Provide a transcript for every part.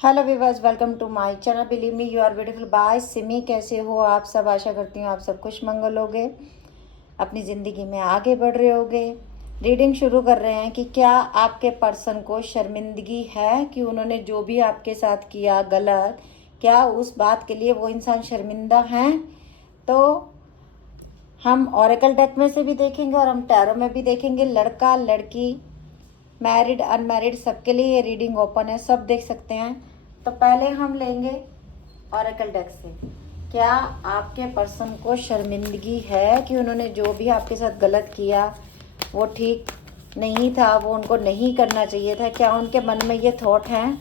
Hello viewers, welcome to my channel. Believe me you are beautiful by Simi. कैसे हो आप सब? आशा करती हूँ आप सब खुश मंगल होगे, अपनी ज़िंदगी में आगे बढ़ रहे होगे। रीडिंग शुरू कर रहे हैं कि क्या आपके पर्सन को शर्मिंदगी है कि उन्होंने जो भी आपके साथ किया गलत, क्या उस बात के लिए वो इंसान शर्मिंदा हैं? तो हम ऑरेकल डेक में से भी देखेंगे और हम टैरो में भी देखेंगे। लड़का लड़की, मैरिड अनमैरिड, सबके लिए ये रीडिंग ओपन है, सब देख सकते हैं। तो पहले हम लेंगे ऑरेकल डेक से, क्या आपके पर्सन को शर्मिंदगी है कि उन्होंने जो भी आपके साथ गलत किया वो ठीक नहीं था, वो उनको नहीं करना चाहिए था? क्या उनके मन में ये थॉट हैं?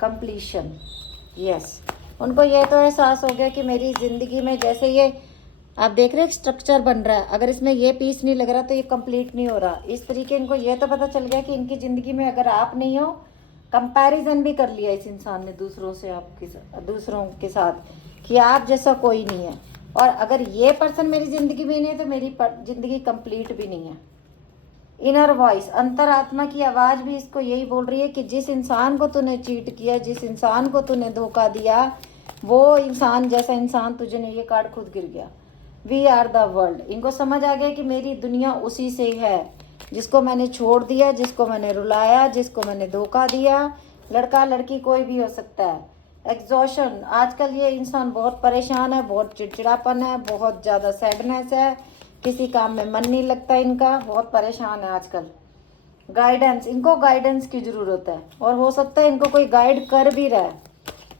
Completion, yes. उनको ये तो एहसास हो गया कि मेरी ज़िंदगी में जैसे ये आप देख रहे हैं स्ट्रक्चर बन रहा है, अगर इसमें ये पीस नहीं लग रहा तो ये कंप्लीट नहीं हो रहा। इस तरीके इनको ये तो पता चल गया कि इनकी ज़िंदगी में अगर आप नहीं हो, कंपैरिजन भी कर लिया इस इंसान ने दूसरों से, दूसरों के साथ, कि आप जैसा कोई नहीं है। और अगर ये पर्सन मेरी ज़िंदगी में नहीं है तो मेरी ज़िंदगी कंप्लीट भी नहीं है। इनर वॉइस, अंतरात्मा की आवाज़ भी इसको यही बोल रही है कि जिस इंसान को तूने चीट किया, जिस इंसान को तूने धोखा दिया, वो इंसान जैसा इंसान तुझे नहीं। ये कार्ड खुद गिर गया। We are the world. इनको समझ आ गया कि मेरी दुनिया उसी से है, जिसको मैंने छोड़ दिया, जिसको मैंने रुलाया, जिसको मैंने धोखा दिया। लड़का लड़की कोई भी हो सकता है। एग्जॉशन, आजकल ये इंसान बहुत परेशान है, बहुत चिड़चिड़ापन है, बहुत ज़्यादा सैडनेस है, किसी काम में मन नहीं लगता इनका, बहुत परेशान है आजकल। गाइडेंस, इनको गाइडेंस की ज़रूरत है और हो सकता है इनको कोई गाइड कर भी रहा है,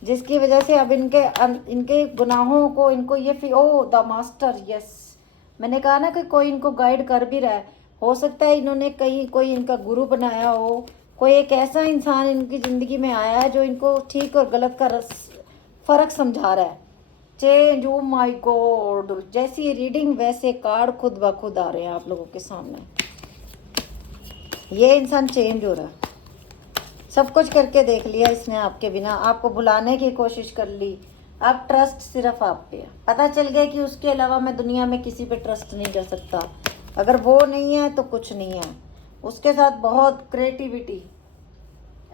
जिसकी वजह से अब इनके गुनाहों को इनको ये ओ द मास्टर, यस। मैंने कहा ना कि कोई इनको गाइड कर भी रहा है। हो सकता है इन्होंने कहीं कोई इनका गुरु बनाया हो, कोई एक ऐसा इंसान इनकी ज़िंदगी में आया है जो इनको ठीक और गलत का फ़र्क समझा रहा है। चेंज, ओ माय गॉड, जैसी रीडिंग वैसे कार्ड खुद ब खुद आ रहे हैं आप लोगों के सामने। ये इंसान चेंज हो रहा है। सब कुछ करके देख लिया इसने आपके बिना, आपको भुलाने की कोशिश कर ली। अब ट्रस्ट सिर्फ आप पे है। पता चल गया कि उसके अलावा मैं दुनिया में किसी पे ट्रस्ट नहीं कर सकता। अगर वो नहीं है तो कुछ नहीं है। उसके साथ बहुत क्रिएटिविटी।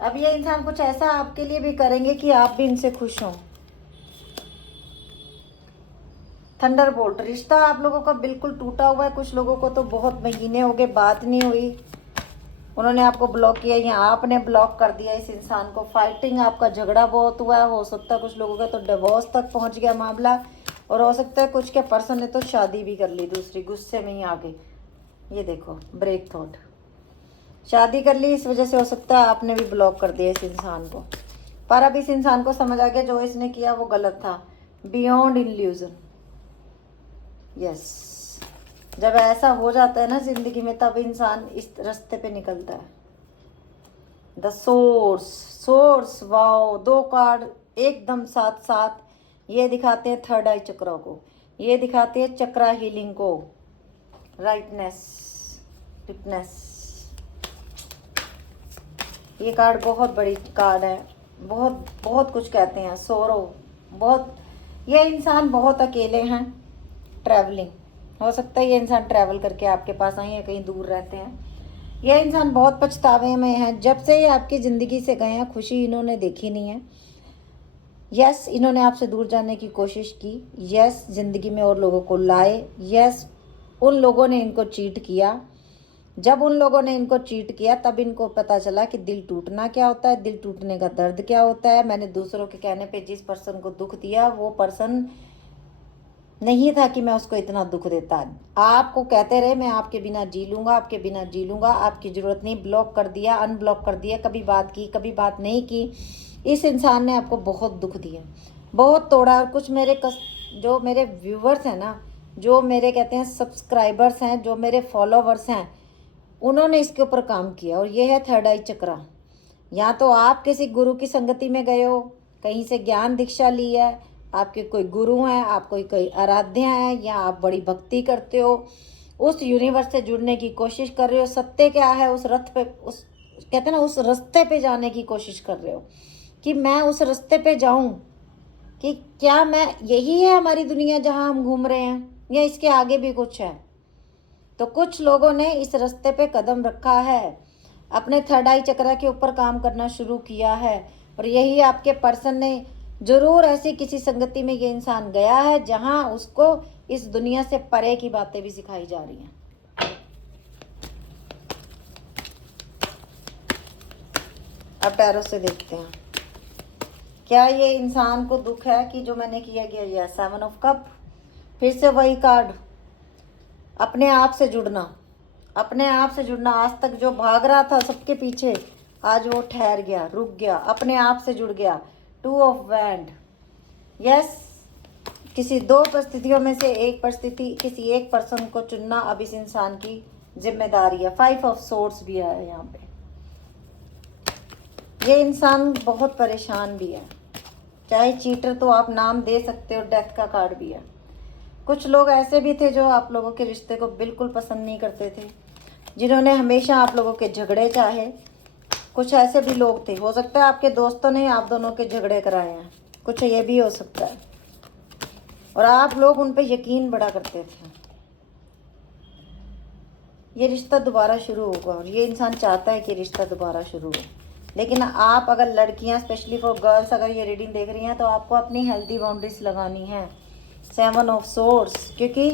अब ये इंसान कुछ ऐसा आपके लिए भी करेंगे कि आप भी इनसे खुश हों। थंडरबोल्ट, रिश्ता आप लोगों का बिल्कुल टूटा हुआ है। कुछ लोगों को तो बहुत महीने हो गए, बात नहीं हुई, उन्होंने आपको ब्लॉक किया या आपने ब्लॉक कर दिया इस इंसान को। फाइटिंग, आपका झगड़ा बहुत हुआ है। हो सकता है कुछ लोगों का तो डिवोर्स तक पहुंच गया मामला, और हो सकता है कुछ के पर्सन ने तो शादी भी कर ली दूसरी, गुस्से में ही आगे। ये देखो, ब्रेक थॉट, शादी कर ली, इस वजह से हो सकता है आपने भी ब्लॉक कर दिया इस इंसान को। पर अब इस इंसान को समझ आ गया जो इसने किया वो गलत था। Beyond illusion, yes. जब ऐसा हो जाता है ना जिंदगी में, तब इंसान इस रास्ते पे निकलता है। द सोर्स, सोर्स, वाओ, दो कार्ड एकदम साथ साथ। ये दिखाते हैं थर्ड आई चक्रा को, ये दिखाते हैं चक्रा हीलिंग को, राइटनेस, डिपनेस। ये कार्ड बहुत बड़ी कार्ड है, बहुत बहुत कुछ कहते हैं। सोरो, बहुत, ये इंसान बहुत अकेले हैं। ट्रैवलिंग, हो सकता है ये इंसान ट्रैवल करके आपके पास आए या कहीं दूर रहते हैं। यह इंसान बहुत पछतावे में है। जब से ये आपकी ज़िंदगी से गए हैं, खुशी इन्होंने देखी नहीं है। यस, इन्होंने आपसे दूर जाने की कोशिश की। यस, ज़िंदगी में और लोगों को लाए। यस, उन लोगों ने इनको चीट किया। जब उन लोगों ने इनको चीट किया तब इनको पता चला कि दिल टूटना क्या होता है, दिल टूटने का दर्द क्या होता है। मैंने दूसरों के कहने पे जिस पर्सन को दुख दिया, वो पर्सन नहीं था कि मैं उसको इतना दुख देता। आपको कहते रहे मैं आपके बिना जी लूँगा, आपके बिना जी लूँगा, आपकी ज़रूरत नहीं। ब्लॉक कर दिया, अनब्लॉक कर दिया, कभी बात की, कभी बात नहीं की। इस इंसान ने आपको बहुत दुख दिया, बहुत तोड़ा। और कुछ जो मेरे व्यूवर्स हैं ना, जो मेरे कहते हैं सब्सक्राइबर्स हैं, जो मेरे फॉलोवर्स हैं, उन्होंने इसके ऊपर काम किया। और ये है थर्ड आई चक्रा। या तो आप किसी गुरु की संगति में गए हो, कहीं से ज्ञान दीक्षा ली है, आपके कोई गुरु हैं, आप कोई आराध्य हैं, या आप बड़ी भक्ति करते हो, उस यूनिवर्स से जुड़ने की कोशिश कर रहे हो। सत्य क्या है, उस रथ पे, उस कहते हैं ना, उस रास्ते पे जाने की कोशिश कर रहे हो कि मैं उस रास्ते पे जाऊं, कि क्या मैं, यही है हमारी दुनिया जहां हम घूम रहे हैं, या इसके आगे भी कुछ है। तो कुछ लोगों ने इस रास्ते पे कदम रखा है, अपने थर्ड आई चक्र के ऊपर काम करना शुरू किया है, और यही आपके पर्सन ने जरूर ऐसी किसी संगति में ये इंसान गया है जहां उसको इस दुनिया से परे की बातें भी सिखाई जा रही हैं। अब टैरो से देखते हैं, क्या ये इंसान को दुख है कि जो मैंने किया गया? ये 7 ऑफ कप, फिर से वही कार्ड, अपने आप से जुड़ना, अपने आप से जुड़ना। आज तक जो भाग रहा था सबके पीछे, आज वो ठहर गया, रुक गया, अपने आप से जुड़ गया। 2 ऑफ वैंड, यस, किसी दो परिस्थितियों में से एक परिस्थिति, किसी एक पर्सन को चुनना अब इस इंसान की जिम्मेदारी है। 5 ऑफ सोर्ड्स भी है यहाँ पे। ये इंसान बहुत परेशान भी है, चाहे चीटर तो आप नाम दे सकते हो, डेथ का कार्ड भी है। कुछ लोग ऐसे भी थे जो आप लोगों के रिश्ते को बिल्कुल पसंद नहीं करते थे, जिन्होंने हमेशा आप लोगों के झगड़े चाहे। कुछ ऐसे भी लोग थे, हो सकता है आपके दोस्तों ने आप दोनों के झगड़े कराए हैं, कुछ ये भी हो सकता है, और आप लोग उन पे यकीन बड़ा करते थे। ये रिश्ता दोबारा शुरू होगा और ये इंसान चाहता है कि रिश्ता दोबारा शुरू हो। लेकिन आप अगर लड़कियां, स्पेशली फॉर गर्ल्स, अगर ये रीडिंग देख रही हैं तो आपको अपनी हेल्दी बाउंड्रीज लगानी है। 7 ऑफ सोर्ड्स, क्योंकि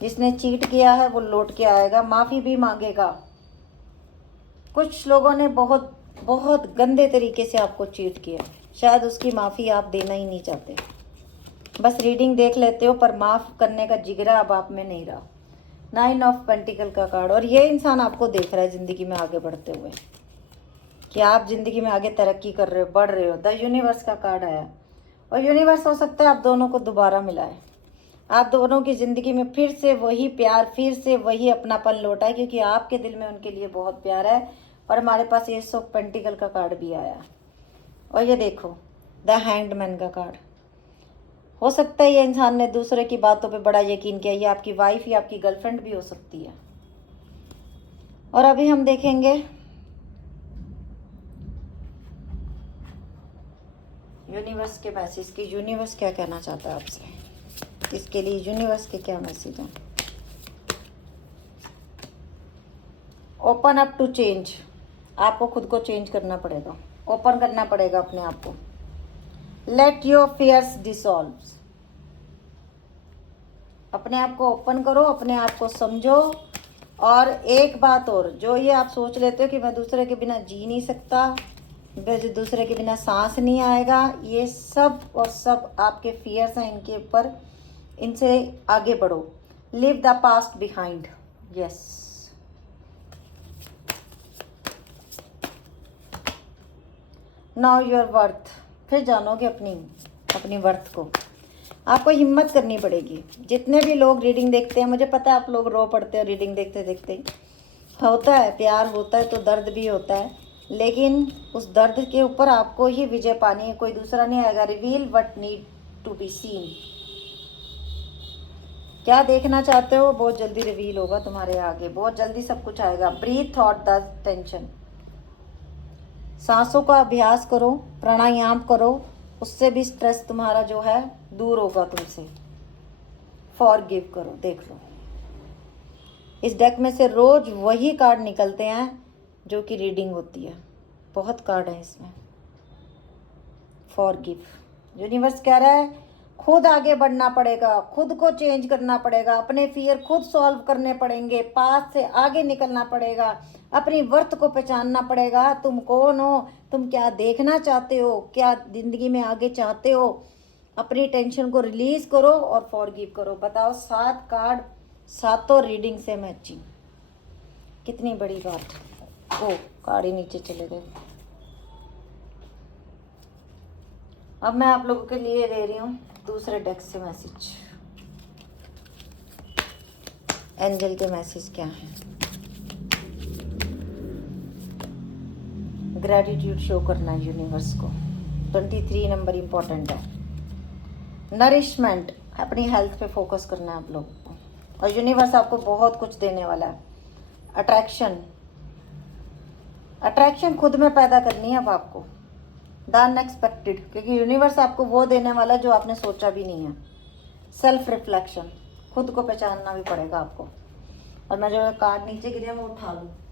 जिसने चीट किया है वो लौट के आएगा, माफ़ी भी मांगेगा। कुछ लोगों ने बहुत बहुत गंदे तरीके से आपको चीट किया, शायद उसकी माफ़ी आप देना ही नहीं चाहते, बस रीडिंग देख लेते हो, पर माफ़ करने का जिगरा अब आप में नहीं रहा। 9 ऑफ पेंटिकल का कार्ड, और ये इंसान आपको देख रहा है ज़िंदगी में आगे बढ़ते हुए, कि आप ज़िंदगी में आगे तरक्की कर रहे हो, बढ़ रहे हो। द यूनिवर्स का कार्ड आया, और यूनिवर्स हो सकता है आप दोनों को दोबारा मिलाए, आप दोनों की ज़िंदगी में फिर से वही प्यार, फिर से वही अपनापन लौटा है, क्योंकि आपके दिल में उनके लिए बहुत प्यार है। और हमारे पास ये 100 पेंटिकल का कार्ड भी आया, और ये देखो द हैंडमैन का कार्ड। हो सकता है ये इंसान ने दूसरे की बातों पे बड़ा यकीन किया, ये आपकी वाइफ या आपकी गर्लफ्रेंड भी हो सकती है। और अभी हम देखेंगे यूनिवर्स के मैसेज की, यूनिवर्स क्या कहना चाहता है आपसे, इसके लिए यूनिवर्स के क्या मैसेज हैं। ओपन अप टू चेंज, आपको खुद को चेंज करना पड़ेगा, ओपन करना पड़ेगा अपने आप को। लेट योर फियर्स डिसॉल्व, अपने आप को ओपन करो, अपने आप को समझो। और एक बात और, जो ये आप सोच लेते हो कि मैं दूसरे के बिना जी नहीं सकता, मुझे दूसरे के बिना सांस नहीं आएगा, ये सब और सब आपके फियर्स हैं, इनके ऊपर, इनसे आगे बढ़ो। Live the past behind, yes. Now your worth, फिर जानोगे अपनी वर्थ को। आपको हिम्मत करनी पड़ेगी। जितने भी लोग रीडिंग देखते हैं, मुझे पता है आप लोग रो पड़ते हो रीडिंग देखते देखते, होता है, प्यार होता है तो दर्द भी होता है, लेकिन उस दर्द के ऊपर आपको ही विजय पानी है, कोई दूसरा नहीं आएगा। Reveal what need to be seen, क्या देखना चाहते हो बहुत जल्दी रिवील होगा तुम्हारे आगे, बहुत जल्दी सब कुछ आएगा। ब्रीथ आउट द टेंशन, सांसों का अभ्यास करो, प्राणायाम करो, उससे भी स्ट्रेस तुम्हारा जो है दूर होगा तुमसे। फॉरगिव करो। देख लो इस डेक में से रोज वही कार्ड निकलते हैं जो कि रीडिंग होती है, बहुत कार्ड है इसमें। फॉरगिव, यूनिवर्स कह रहा है खुद आगे बढ़ना पड़ेगा, खुद को चेंज करना पड़ेगा, अपने फियर खुद सॉल्व करने पड़ेंगे, पास से आगे निकलना पड़ेगा, अपनी वर्थ को पहचानना पड़ेगा। तुम कौन हो, तुम क्या देखना चाहते हो, क्या जिंदगी में आगे चाहते हो, अपनी टेंशन को रिलीज करो और फॉरगिव करो। बताओ 7 कार्ड, सातों रीडिंग से मैचिंग, कितनी बड़ी बात। ओ कार्ड ही नीचे चले गए। अब मैं आप लोगों के लिए ले रही हूँ दूसरे डेक से मैसेज। एंजल के मैसेज क्या है? ग्रेटिट्यूड शो करना है यूनिवर्स को। 23 नंबर इम्पोर्टेंट है। नरिशमेंट, अपनी हेल्थ पे फोकस करना है आप लोगों को, और यूनिवर्स आपको बहुत कुछ देने वाला है। अट्रैक्शन, अट्रैक्शन खुद में पैदा करनी है अब आपको, द अनएक्सपेक्टेड, क्योंकि यूनिवर्स आपको वो देने वाला है जो आपने सोचा भी नहीं है। सेल्फ रिफ्लेक्शन, खुद को पहचानना भी पड़ेगा आपको। और मैं जो कार्ड नीचे गिरा वो उठा लूँ।